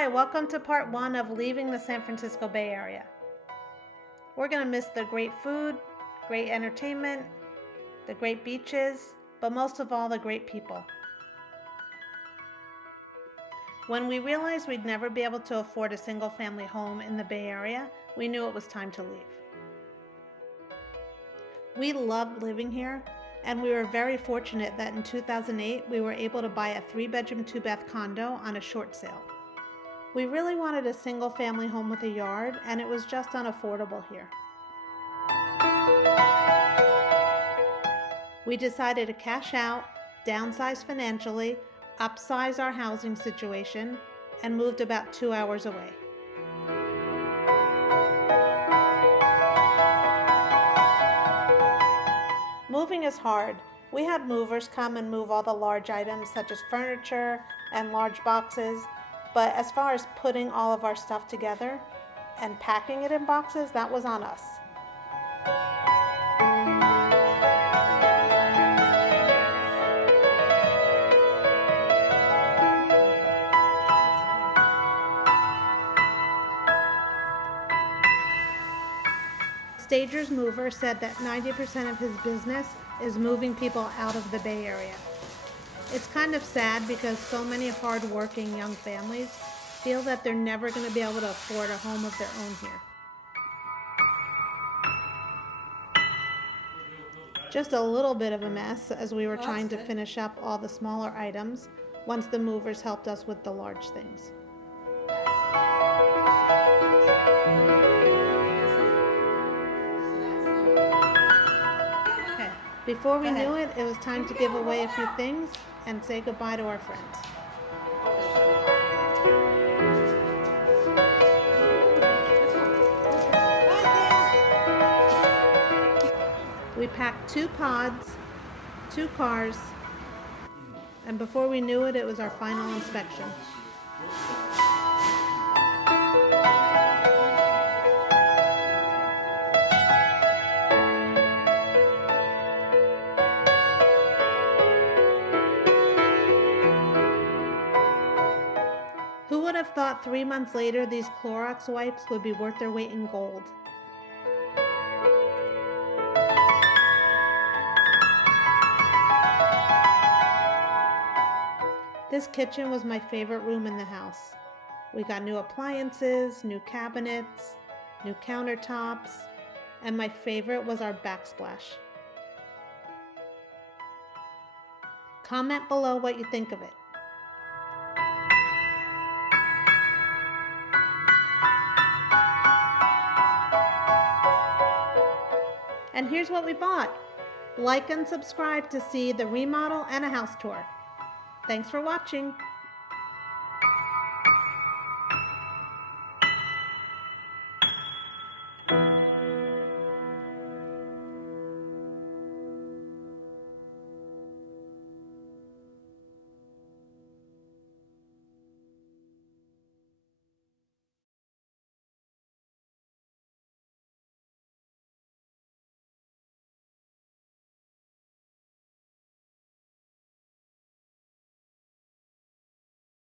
Hi, welcome to part 1 of leaving the San Francisco Bay Area. We're going to miss the great food, great entertainment, the great beaches, but most of all, the great people. When we realized we'd never be able to afford a single-family home in the Bay Area, we knew it was time to leave. We loved living here, and we were very fortunate that in 2008 we were able to buy a 3-bedroom, 2-bath condo on a short sale. We really wanted a single-family home with a yard, and it was just unaffordable here. We decided to cash out, downsize financially, upsize our housing situation, and moved about 2 hours away. Moving is hard. We had movers come and move all the large items such as furniture and large boxes, but as far as putting all of our stuff together and packing it in boxes, that was on us. Stager's mover said that 90% of his business is moving people out of the Bay Area. It's kind of sad because so many hard-working young families feel that they're never going to be able to afford a home of their own here. Just a little bit of a mess as we were trying to finish up all the smaller items once the movers helped us with the large things. Before we knew it, it was time to give away a few things and say goodbye to our friends. We packed 2 pods, 2 cars, and before we knew it, it was our final inspection. Who would have thought 3 months later these Clorox wipes would be worth their weight in gold? This kitchen was my favorite room in the house. We got new appliances, new cabinets, new countertops, and my favorite was our backsplash. Comment below what you think of it. And here's what we bought. Like and subscribe to see the remodel and a house tour. Thanks for watching.